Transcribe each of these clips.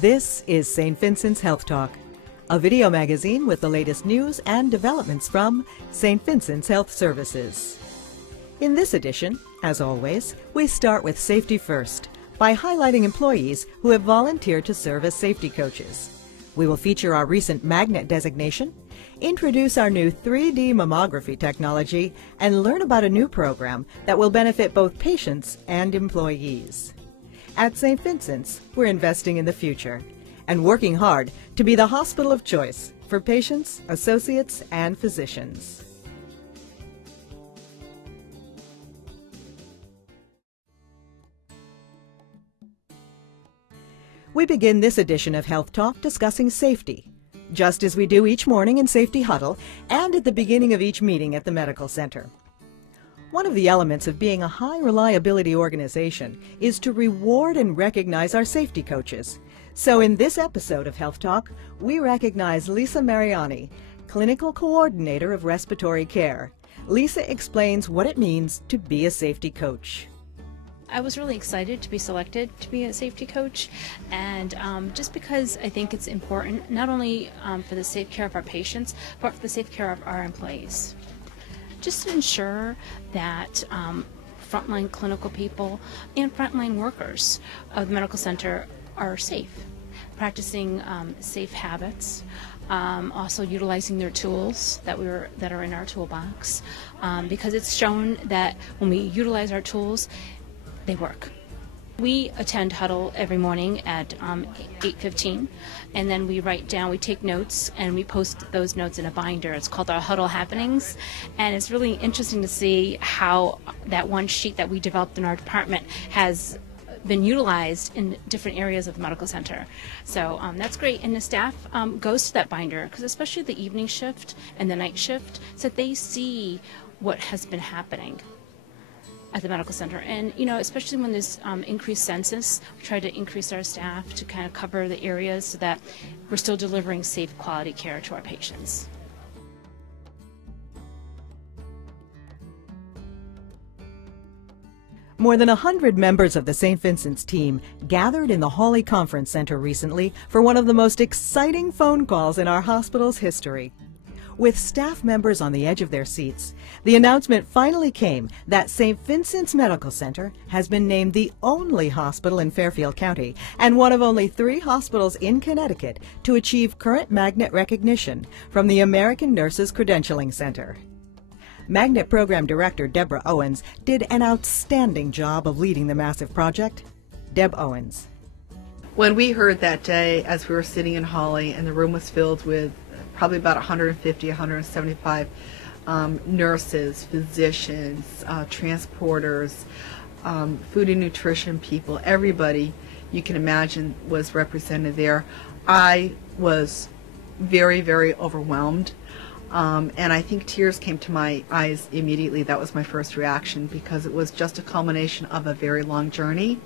This is St. Vincent's Health Talk, a video magazine with the latest news and developments from St. Vincent's Health Services. In this edition, as always, we start with safety first by highlighting employees who have volunteered to serve as safety coaches. We will feature our recent magnet designation, introduce our new 3D mammography technology, and learn about a new program that will benefit both patients and employees. At St. Vincent's, we're investing in the future and working hard to be the hospital of choice for patients, associates, and physicians. We begin this edition of Health Talk discussing safety, just as we do each morning in Safety Huddle and at the beginning of each meeting at the medical center. One of the elements of being a high-reliability organization is to reward and recognize our safety coaches. So in this episode of Health Talk, we recognize Lisa Mariani, Clinical Coordinator of Respiratory Care. Lisa explains what it means to be a safety coach. I was really excited to be selected to be a safety coach, and just because I think it's important not only for the safe care of our patients, but for the safe care of our employees. Just to ensure that frontline clinical people and frontline workers of the medical center are safe, practicing safe habits, also utilizing their tools that are in our toolbox, because it's shown that when we utilize our tools, they work. We attend huddle every morning at 8:15, and then we write down, we take notes, and we post those notes in a binder. It's called our Huddle Happenings, and it's really interesting to see how that one sheet that we developed in our department has been utilized in different areas of the medical center. So that's great, and the staff goes to that binder, because especially the evening shift and the night shift, so that they see what has been happening at the medical center. And especially when there's increased census, we try to increase our staff to kind of cover the areas so that we're still delivering safe, quality care to our patients. More than 100 members of the St. Vincent's team gathered in the Hawley Conference Center recently for one of the most exciting phone calls in our hospital's history. With staff members on the edge of their seats, the announcement finally came that St. Vincent's Medical Center has been named the only hospital in Fairfield County and one of only 3 hospitals in Connecticut to achieve current magnet recognition from the American Nurses Credentialing Center. Magnet Program Director Deborah Owens did an outstanding job of leading the massive project. Deb Owens. When we heard that day, as we were sitting in Hawley and the room was filled with probably about 150, 175 nurses, physicians, transporters, food and nutrition people, everybody you can imagine was represented there. I was very, very overwhelmed, and I think tears came to my eyes immediately. That was my first reaction, because it was just a culmination of a very long journey.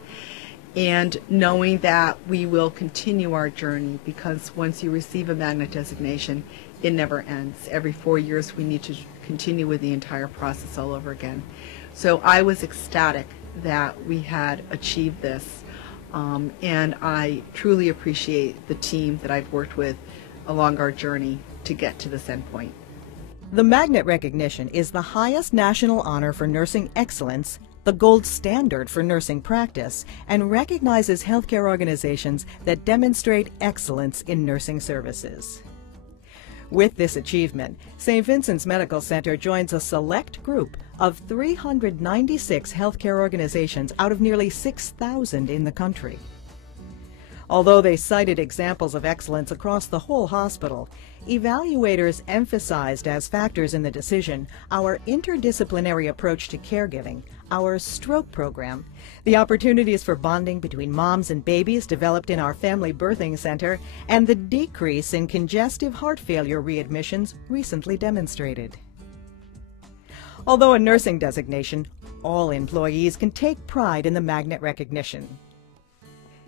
And knowing that we will continue our journey, because once you receive a magnet designation, it never ends. Every 4 years we need to continue with the entire process all over again. So I was ecstatic that we had achieved this, and I truly appreciate the team that I've worked with along our journey to get to this end point. The magnet recognition is the highest national honor for nursing excellence, the gold standard for nursing practice, and recognizes healthcare organizations that demonstrate excellence in nursing services. With this achievement, St. Vincent's Medical Center joins a select group of 396 healthcare organizations out of nearly 6,000 in the country. Although they cited examples of excellence across the whole hospital, evaluators emphasized as factors in the decision our interdisciplinary approach to caregiving, our stroke program, the opportunities for bonding between moms and babies developed in our family birthing center, and the decrease in congestive heart failure readmissions recently demonstrated. Although a nursing designation, all employees can take pride in the magnet recognition.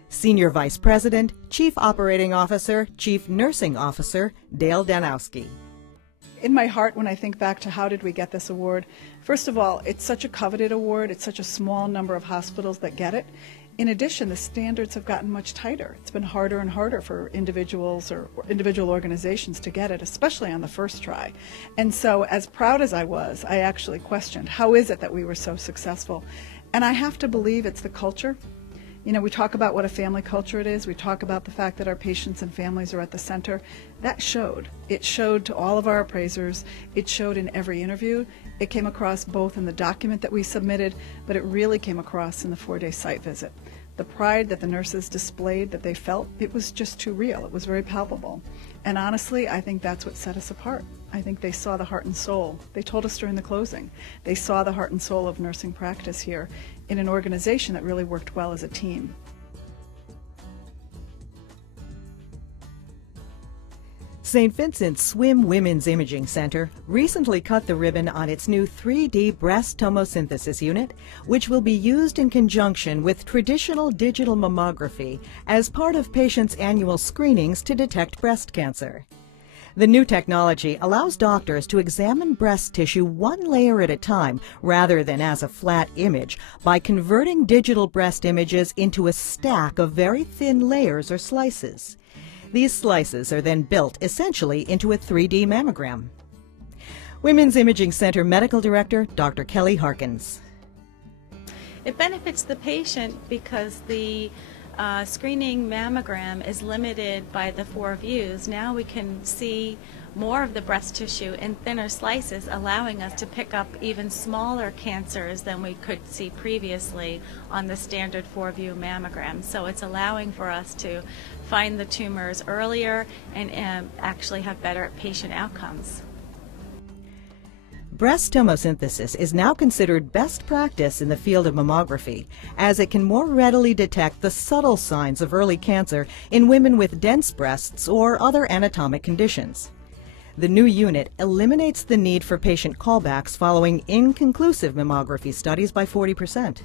Senior Vice President, Chief Operating Officer, Chief Nursing Officer, Dale Danowski. In my heart, when I think back to how did we get this award, first of all, it's such a coveted award. It's such a small number of hospitals that get it. In addition, the standards have gotten much tighter. It's been harder and harder for individuals or individual organizations to get it, especially on the first try. And so, as proud as I was, I actually questioned, how is it that we were so successful? And I have to believe it's the culture. You know, we talk about what a family culture it is. We talk about the fact that our patients and families are at the center. That showed. It showed to all of our appraisers. It showed in every interview. It came across both in the document that we submitted, but it really came across in the 4-day site visit. The pride that the nurses displayed, that they felt, it was just too real. It was very palpable. And honestly, I think that's what set us apart. I think they saw the heart and soul. They told us during the closing. They saw the heart and soul of nursing practice here in an organization that really worked well as a team. St. Vincent's Swim Women's Imaging Center recently cut the ribbon on its new 3D Breast Tomosynthesis Unit, which will be used in conjunction with traditional digital mammography as part of patients' annual screenings to detect breast cancer. The new technology allows doctors to examine breast tissue one layer at a time rather than as a flat image by converting digital breast images into a stack of very thin layers or slices. These slices are then built essentially into a 3D mammogram. Women's Imaging Center Medical Director Dr. Kelly Harkins. It benefits the patient because the screening mammogram is limited by the 4 views. Now we can see more of the breast tissue in thinner slices, allowing us to pick up even smaller cancers than we could see previously on the standard 4-view mammogram. So it's allowing for us to find the tumors earlier and actually have better patient outcomes. Breast tomosynthesis is now considered best practice in the field of mammography, as it can more readily detect the subtle signs of early cancer in women with dense breasts or other anatomic conditions. The new unit eliminates the need for patient callbacks following inconclusive mammography studies by 40%.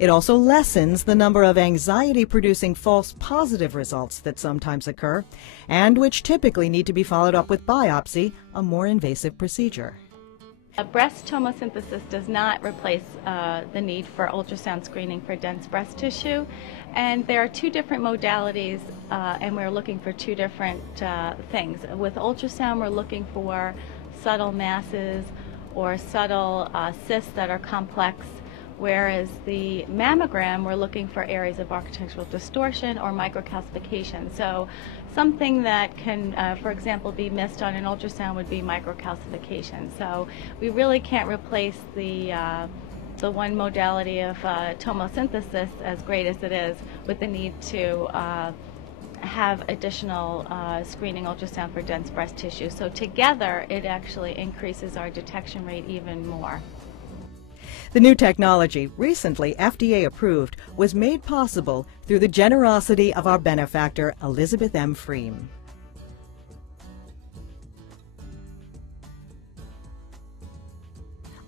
It also lessens the number of anxiety-producing false positive results that sometimes occur, and which typically need to be followed up with biopsy, a more invasive procedure. Breast tomosynthesis does not replace the need for ultrasound screening for dense breast tissue, and there are 2 different modalities, and we're looking for 2 different things. With ultrasound, we're looking for subtle masses or subtle cysts that are complex, whereas the mammogram, we're looking for areas of architectural distortion or microcalcification. So something that can, for example, be missed on an ultrasound would be microcalcification. So we really can't replace the one modality of tomosynthesis, as great as it is, with the need to have additional screening ultrasound for dense breast tissue. So together, it actually increases our detection rate even more. The new technology, recently FDA approved, was made possible through the generosity of our benefactor, Elizabeth M. Freem.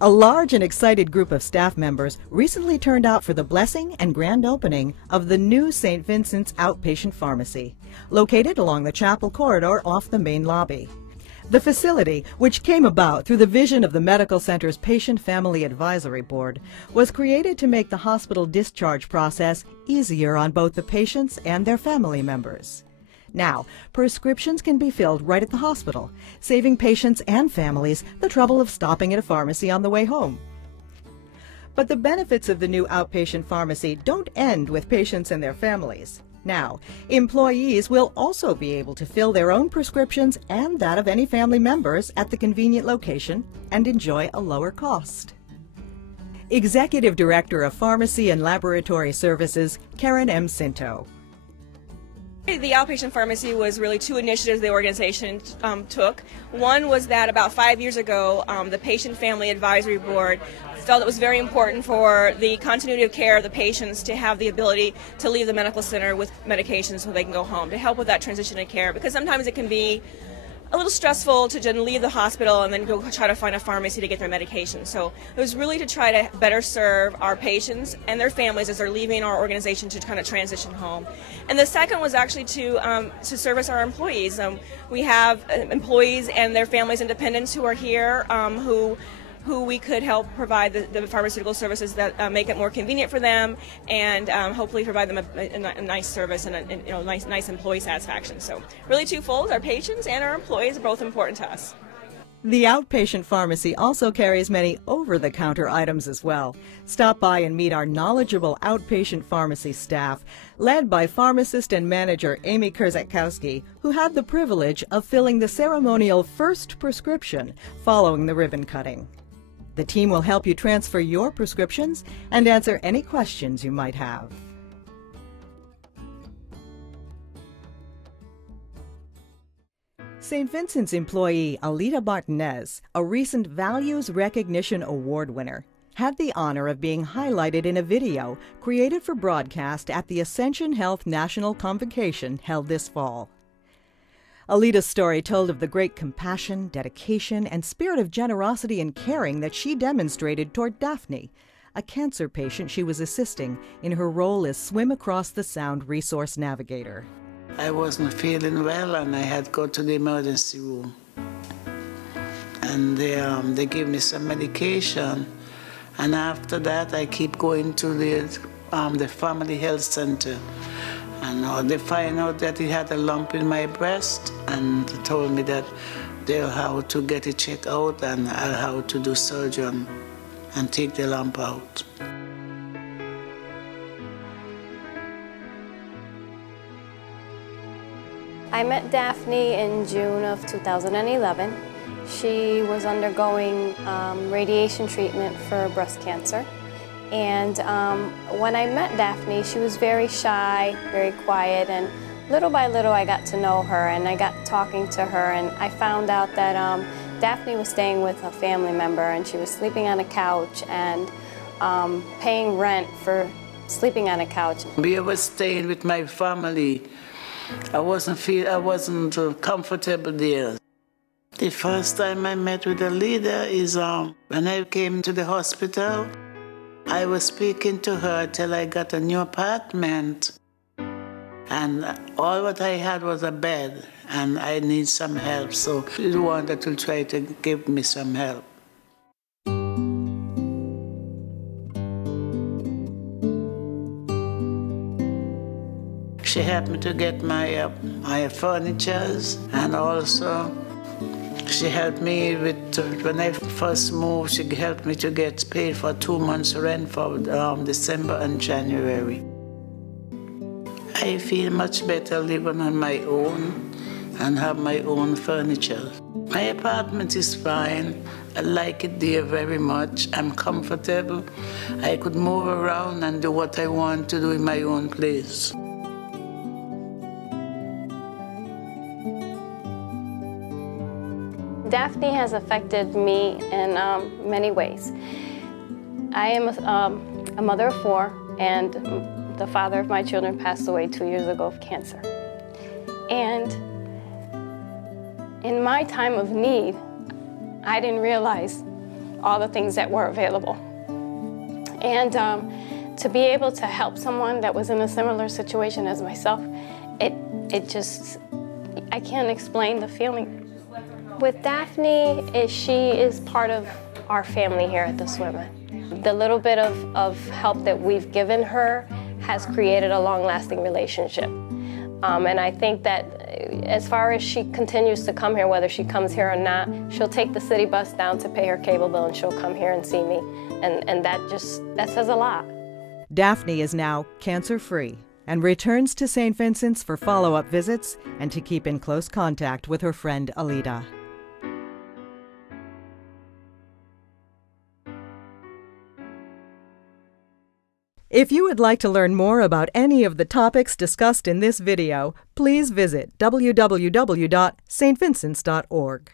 A large and excited group of staff members recently turned out for the blessing and grand opening of the new St. Vincent's Outpatient Pharmacy, located along the chapel corridor off the main lobby. The facility, which came about through the vision of the medical center's Patient Family Advisory Board, was created to make the hospital discharge process easier on both the patients and their family members. Now, prescriptions can be filled right at the hospital, saving patients and families the trouble of stopping at a pharmacy on the way home. But the benefits of the new outpatient pharmacy don't end with patients and their families. Now, employees will also be able to fill their own prescriptions and that of any family members at the convenient location and enjoy a lower cost. Executive Director of Pharmacy and Laboratory Services, Karen M. Cinto. The outpatient pharmacy was really 2 initiatives the organization took. One was that about 5 years ago, the Patient Family Advisory Board felt it was very important for the continuity of care of the patients to have the ability to leave the medical center with medications so they can go home, to help with that transition of care, because sometimes it can be a little stressful to then leave the hospital and then go try to find a pharmacy to get their medication. So it was really to try to better serve our patients and their families as they're leaving our organization to kind of transition home. And the second was actually to service our employees. We have employees and their families and dependents who are here who who we could help provide the pharmaceutical services that make it more convenient for them, and hopefully provide them a nice service and nice employee satisfaction. So really twofold: our patients and our employees are both important to us. The outpatient pharmacy also carries many over-the-counter items as well. Stop by and meet our knowledgeable outpatient pharmacy staff, led by pharmacist and manager Amy Kurzakowski, who had the privilege of filling the ceremonial first prescription following the ribbon cutting. The team will help you transfer your prescriptions and answer any questions you might have. St. Vincent's employee Alita Martinez, a recent Values Recognition Award winner, had the honor of being highlighted in a video created for broadcast at the Ascension Health National Convocation held this fall. Alita's story told of the great compassion, dedication, and spirit of generosity and caring that she demonstrated toward Daphne, a cancer patient she was assisting in her role as Swim Across the Sound resource navigator. I wasn't feeling well, and I had to go to the emergency room. And they gave me some medication. And after that, I keep going to the family health center. And they find out that he had a lump in my breast, and they told me that they'll have to get it checked out, and I'll have to do surgery and take the lump out. I met Daphne in June of 2011. She was undergoing radiation treatment for breast cancer. And when I met Daphne, she was very shy, very quiet, and little by little I got to know her, and I got talking to her, and I found out that Daphne was staying with a family member, and she was sleeping on a couch and paying rent for sleeping on a couch. We were staying with my family. I wasn't comfortable there. The first time I met with the leader is when I came to the hospital. I was speaking to her till I got a new apartment, and all what I had was a bed, and I need some help, so she wanted to try to give me some help. She helped me to get my furnitures, and also she helped me with, when I first moved, she helped me to get paid for 2 months' rent for December and January. I feel much better living on my own and have my own furniture. My apartment is fine. I like it there very much. I'm comfortable. I could move around and do what I want to do in my own place. Daphne has affected me in many ways. I am a mother of 4, and the father of my children passed away 2 years ago of cancer. And in my time of need, I didn't realize all the things that were available. And to be able to help someone that was in a similar situation as myself, it just, I can't explain the feeling. With Daphne, she is part of our family here at the Swimmer. The little bit of help that we've given her has created a long-lasting relationship. And I think that as far as she continues to come here, whether she comes here or not, she'll take the city bus down to pay her cable bill, and she'll come here and see me. And that says a lot. Daphne is now cancer-free and returns to St. Vincent's for follow-up visits and to keep in close contact with her friend Alita. If you would like to learn more about any of the topics discussed in this video, please visit www.stvincents.org.